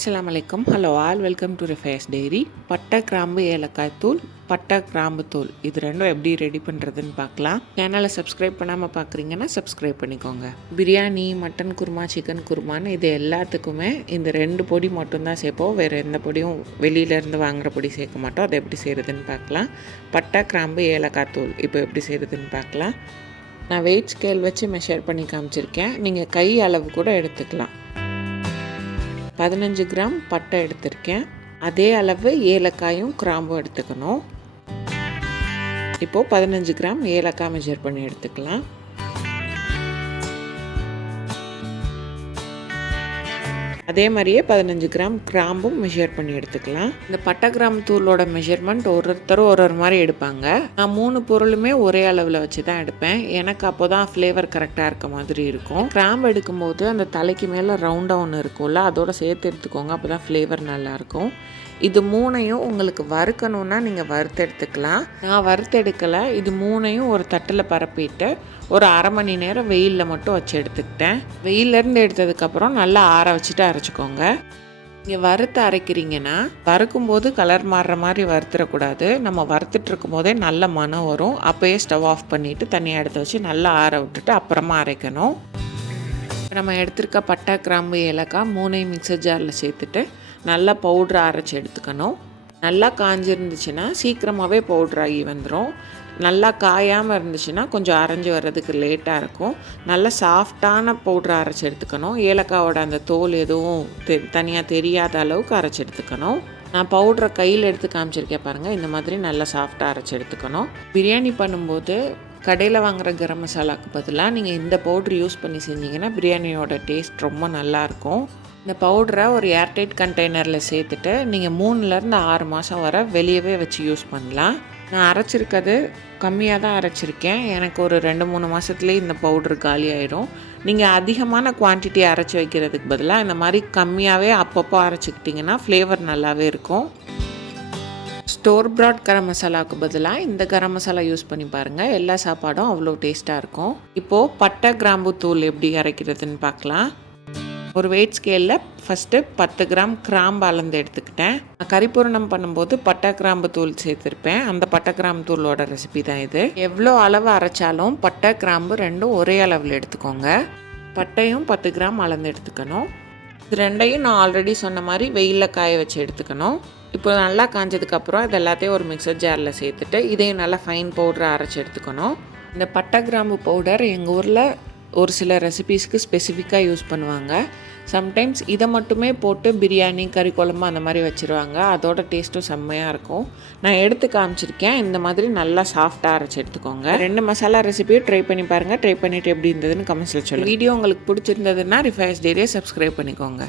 அஸ்ஸலாமு அலைக்கும். Hello all, welcome to ரிஃபைஸ் டைரி. பட்டை, கிராம்பு, ஏலக்காய் தூள், பட்டை கிராம்பு தூள் இது ரெண்டும் எப்படி ரெடி பண்ணுறதுன்னு பார்க்கலாம். சேனலை சப்ஸ்கிரைப் பண்ணாமல் பார்க்குறீங்கன்னா சப்ஸ்கிரைப் பண்ணிக்கோங்க. பிரியாணி, மட்டன் குருமா, சிக்கன் குருமான்னு இது எல்லாத்துக்குமே இந்த 2 பொடி மட்டும்தான் சேர்ப்போம். வேறு எந்த பொடியும் வெளியிலேருந்து வாங்குகிற பொடி சேர்க்க மாட்டோம். அதை எப்படி செய்கிறதுன்னு பார்க்கலாம். பட்டை, கிராம்பு, ஏலக்காய் தூள் இப்போ எப்படி செய்கிறதுன்னு பார்க்கலாம். நான் வெயிட் ஸ்கேல் வச்சு மெஷர் பண்ணி காமிச்சிருக்கேன். நீங்கள் கை அளவு கூட எடுத்துக்கலாம். 15 கிராம் பட்டை எடுத்திருக்கேன். அதே அளவு ஏலக்காயும் கிராம்பும் எடுத்துக்கணும். இப்போது 15 கிராம் ஏலக்காய் மெஷர் பண்ணி எடுத்துக்கலாம். அதே மாதிரியே 15 கிராம் கிராம்பும் மெஷர் பண்ணி எடுத்துக்கலாம். இந்த பட்டை கிராம் தூளோட மெஷர்மெண்ட் ஒருத்தரும் ஒரு மாதிரி எடுப்பாங்க. நான் 3 பொருளுமே ஒரே அளவில் வச்சு தான் எடுப்பேன். எனக்கு அப்போ தான் ஃப்ளேவர் கரெக்டாக இருக்க மாதிரி இருக்கும். கிராம்பு எடுக்கும்போது அந்த தலைக்கு மேலே ரவுண்டாக ஒன்று இருக்கும்ல, அதோட சேர்த்து எடுத்துக்கோங்க. அப்போ தான் ஃப்ளேவர் நல்லாயிருக்கும். இது 3ஐயும் உங்களுக்கு வறுக்கணுன்னா நீங்கள் வறுத்து எடுத்துக்கலாம். நான் வறுத்து எடுக்கலை. இது 3ஐயும் ஒரு தட்டில் பரப்பிட்டு ஒரு அரை மணி நேரம் வெயிலில் மட்டும் வச்சு எடுத்துக்கிட்டேன். வெயிலேருந்து எடுத்ததுக்கப்புறம் நல்லா ஆற வச்சுட்டு அரைச்சிக்கோங்க. நீங்கள் வறுத்து அரைக்கிறீங்கன்னா வறுக்கும்போது கலர் மாறுற மாதிரி வறுத்துடக்கூடாது. நம்ம வறுத்துட்டு இருக்கும் போதே நல்ல மணம் வரும். அப்போயே ஸ்டவ் ஆஃப் பண்ணிவிட்டு தனியாக எடுத்து வச்சு நல்லா ஆற விட்டுட்டு அப்புறமா அரைக்கணும். நம்ம எடுத்துருக்க பட்டை, கிராம்பு, ஏலக்காய் 3ஐயும் மிக்சர் ஜாரில் சேர்த்துட்டு நல்லா பவுட்ரு அரைச்சி எடுத்துக்கணும். நல்லா காஞ்சிருந்துச்சுன்னா சீக்கிரமாகவே பவுட்ராகி வந்துடும். நல்லா காயாமல் இருந்துச்சுன்னா கொஞ்சம் அரைஞ்சி வர்றதுக்கு லேட்டாக இருக்கும். நல்லா சாஃப்டான பவுட்ரு அரைச்சி எடுத்துக்கணும். ஏலக்காவோட அந்த தோல் எதுவும் தனியாக தெரியாத அளவுக்கு அரைச்சி எடுத்துக்கணும். நான் பவுட்ரை கையில் எடுத்து காமிச்சிருக்கேன் பாருங்கள். இந்த மாதிரி நல்லா சாஃப்டாக அரைச்சி எடுத்துக்கணும். பிரியாணி பண்ணும்போது கடையில் வாங்குகிற கரம் மசாலாவுக்கு பதிலாக நீங்கள் இந்த பவுட்ரு யூஸ் பண்ணி செஞ்சிங்கன்னா பிரியாணியோட டேஸ்ட் ரொம்ப நல்லாயிருக்கும். இந்த பவுடரை ஒரு ஏர்டைட் கண்டெய்னரில் சேர்த்துட்டு நீங்கள் 3லேருந்து 6 மாதம் வரை வெளியவே வச்சு யூஸ் பண்ணலாம். நான் அரைச்சிருக்கிறது கம்மியாக தான் அரைச்சிருக்கேன். எனக்கு ஒரு 2-3 மாதத்துலேயே இந்த பவுட்ரு காலி ஆகிடும். நீங்கள் அதிகமான குவான்டிட்டி அரைச்சி வைக்கிறதுக்கு பதிலாக இந்த மாதிரி கம்மியாகவே அப்பப்போ அரைச்சிக்கிட்டிங்கன்னா ஃப்ளேவர் நல்லாவே இருக்கும். ஸ்டோர் ப்ராட் கரம் மசாலாவுக்கு பதிலாக இந்த கரம் மசாலா யூஸ் பண்ணி பாருங்கள். எல்லா சாப்பாடும் அவ்வளோ டேஸ்ட்டாக இருக்கும். இப்போது பட்டை, கிராம்பு தூள் எப்படி அரைக்கிறதுன்னு பார்க்கலாம். ஒரு வெயிட் ஸ்கேலில் ஃபஸ்ட்டு 10 கிராம் கிராம்பு அளந்து எடுத்துக்கிட்டேன். நான் கறிப்பூரணம் பண்ணும்போது பட்டை கிராம்பு தூள் சேர்த்துருப்பேன். அந்த பட்டை கிராம்பு தூளோட ரெசிபி தான் இது. எவ்வளோ அளவு அரைச்சாலும் பட்டை, கிராம்பு ரெண்டும் ஒரே அளவில் எடுத்துக்கோங்க. பட்டையும் 10 கிராம் அளந்து எடுத்துக்கணும். இது ரெண்டையும் நான் ஆல்ரெடி சொன்ன மாதிரி வெயிலில் காய வச்சு எடுத்துக்கணும். இப்போ நல்லா காஞ்சதுக்கப்புறம் இது எல்லாத்தையும் ஒரு மிக்சர் ஜாரில் சேர்த்துட்டு இதையும் நல்லா ஃபைன் பவுடரை அரைச்சி எடுத்துக்கணும். இந்த பட்டை கிராம்பு பவுடர் எங்கள் ஊரில் ஒரு சில ரெசிபீஸ்க்கு ஸ்பெசிஃபிக்காக யூஸ் பண்ணுவாங்க. சம்டைம்ஸ் இதை மட்டுமே போட்டு பிரியாணி, கறி குழம்பு அந்த மாதிரி வச்சுருவாங்க. அதோட டேஸ்ட்டும் செம்மையாக இருக்கும். நான் எடுத்து காமிச்சிருக்கேன். இந்த மாதிரி நல்லா சாஃப்டாக அரைச்சி எடுத்துக்கோங்க. 2 மசாலா ரெசிபியும் ட்ரை பண்ணி பாருங்கள். ட்ரை பண்ணிவிட்டு எப்படி இருந்ததுன்னு கமெண்ட்ஸில் சொல்லுங்கள். வீடியோ உங்களுக்கு பிடிச்சிருந்ததுன்னா ரிஃபைஸ் டைரியை சப்ஸ்கிரைப் பண்ணிக்கோங்க.